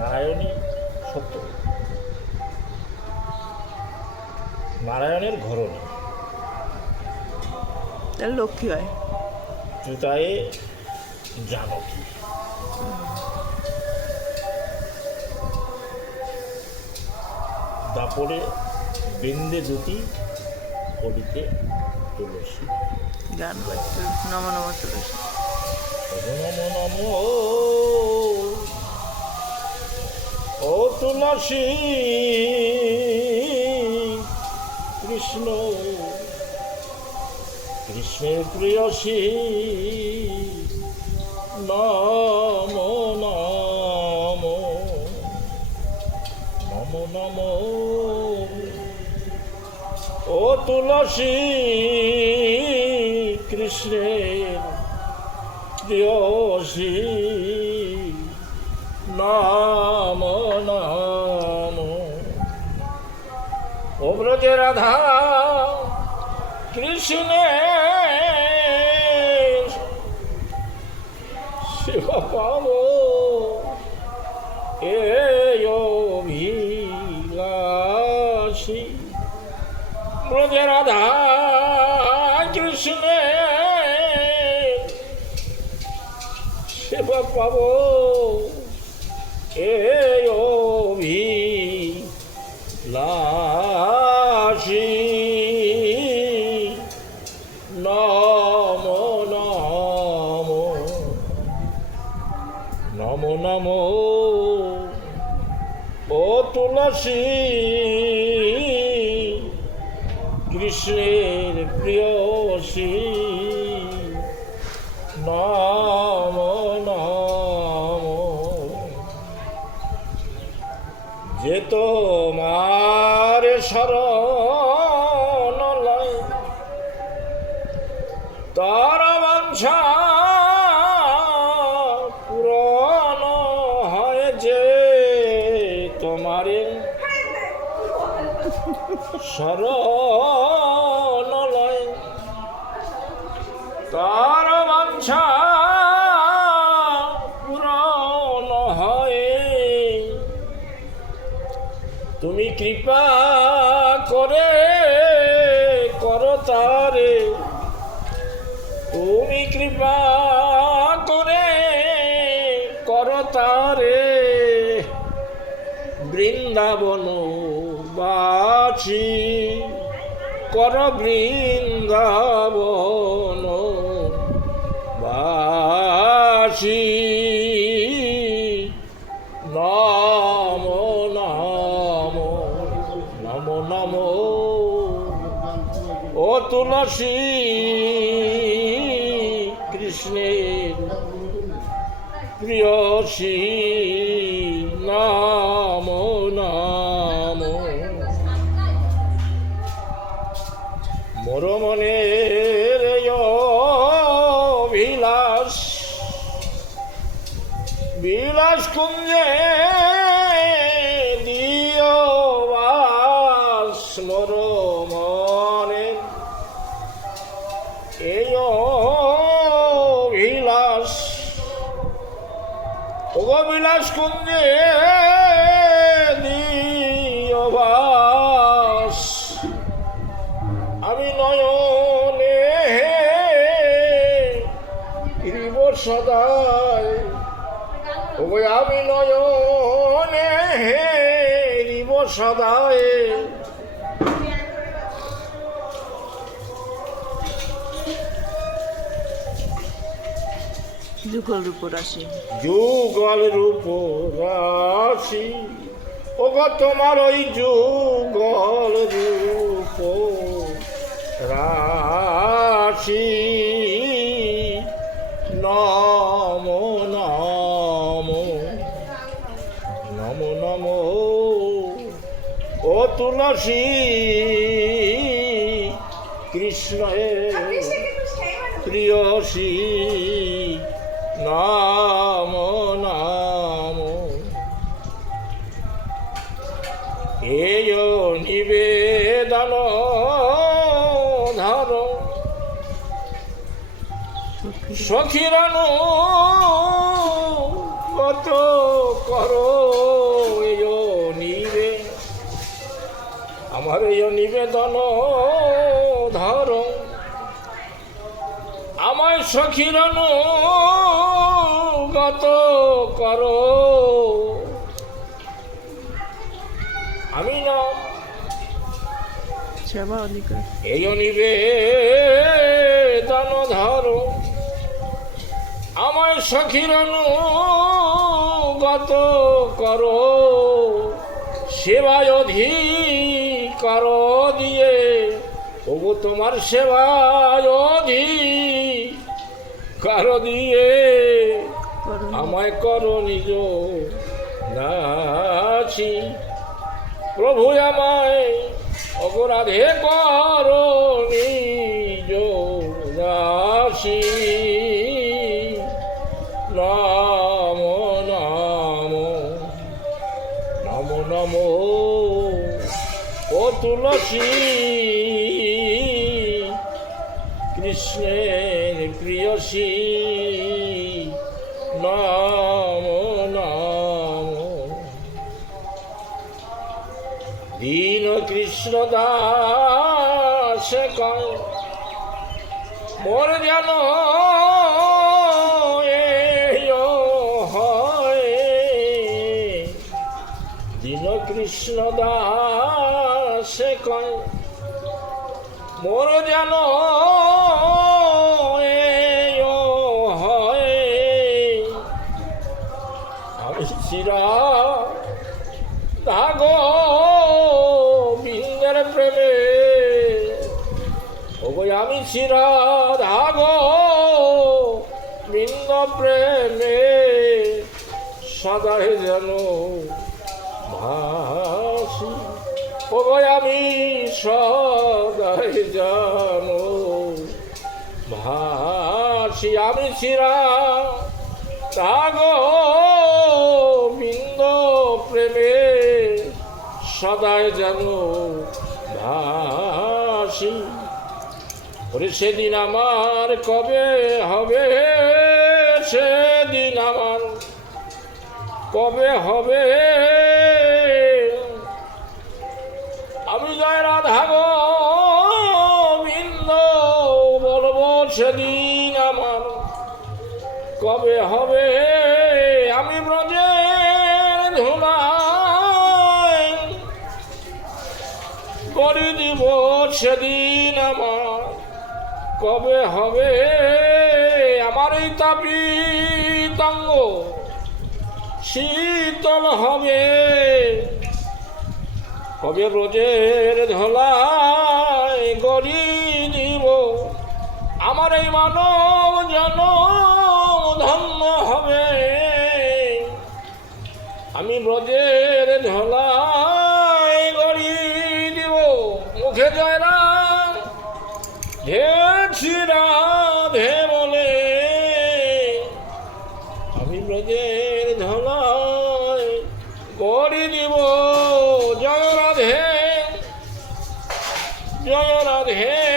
নারায়ণী সত্য, নারায়ণের ঘরণী। তাহলে লক্ষ্মী হয়। ত্রিতায়ে জানকী। দাপরে বৃন্দে দুটি, কলিতে তুলসী। গান বাজছে নম নম তুলসী। নম নম ও তুলসী কৃষ্ণ, কৃষ্ণের প্রিয়সী নম নম নম নম ও তুলসী কৃষ্ণের প্রিয়সী নাম নাম। ও ব্রজে রাধা কৃষ্ণের সেবা পাব এই অভিলাষী। ব্রজে রাধা কৃষ্ণের সেবা পাব এই অভিলাষী নম নম নম নম ও তুলসী কৃষ্ণের প্রিয়সী নম নম। যে তোমার শরণ লয় তার বাঞ্ছা পূরণ হয়, যে তোমারে শরণ লয় তার বাঞ্ছা পূরণ হয়। তুমি কৃপা করে করো তারে, তুমি কৃপা করে করো তারে বৃন্দাবন বাসী কর বৃন্দাবন বাসী নম নম নম নম ও তুলসী কৃষ্ণের প্রিয়সী নাম নাম। মোর মনের বিলাস বিলাস কুঞ্জে দিও বাস, মোর মনে এই বিলাস ও বিলাস কুঞ্জে দিও বাস। আমি নয়নে গিরিব সদাই, ওই আমি নয়নে গিরিব সদাই। যুগল রূপ রাশি, যুগল রূপ রাশি, ও গো তোমার ওই যুগল রূপ রাশি নম নম নম নম ও তুলসী কৃষ্ণের প্রিয়সী নাম নাম। এই নিবেদন ধর সখীরানু কত করো স্তন ধর আমায় সখীর অনুগত করো আমি না সেবা অধিকার এই নিবেদন ধরো আমায় সখীর অনুগত করো সেবায় অধিকার দিয়ে ওগো তোমার সেবায় অধিকার দিয়ে করুন আমায় করো নিজ দাসী প্রভু আমায় অপরাধে করো নিজ দাসী নম নম নম নম ও তুলসী কৃষ্ণের প্রিয়সী নম নম দীন কৃষ্ণ দাস কয় মোর যেন দীন কৃষ্ণ দাস কয় মোর যেন আমি চিরা দাগ বিন্দের প্রেমে ওগো আমি চিরা দাগ বৃন্দ প্রেমে সদায় যেন ভাসি ওগো আমি সদায় যেন ভাসি আমি চিরা দাগ বৃন্দ প্রেমে সদায় যেন ভাসি ওরে সেদিন আমার কবে হবে সেদিন আমার কবে হবে আমি জয় রাধা গোবিন্দ বলবো সেদিন আমার কবে হবে আমি ব্রজের ধুলাই করে দিব সেদিন আমার কবে হবে আমার এই তাপিতাঙ্গ শীতল হবে কবে ব্রজের ধলাই গড়ি দিব আমার এই মানব জনম ধন্য হবে আমি ব্রজের ধলাই গড়ি দিব মুখে জয়রাম হে রাধে বলে আমি ব্রজের ধলাই গড়ি দিব জয় রাধে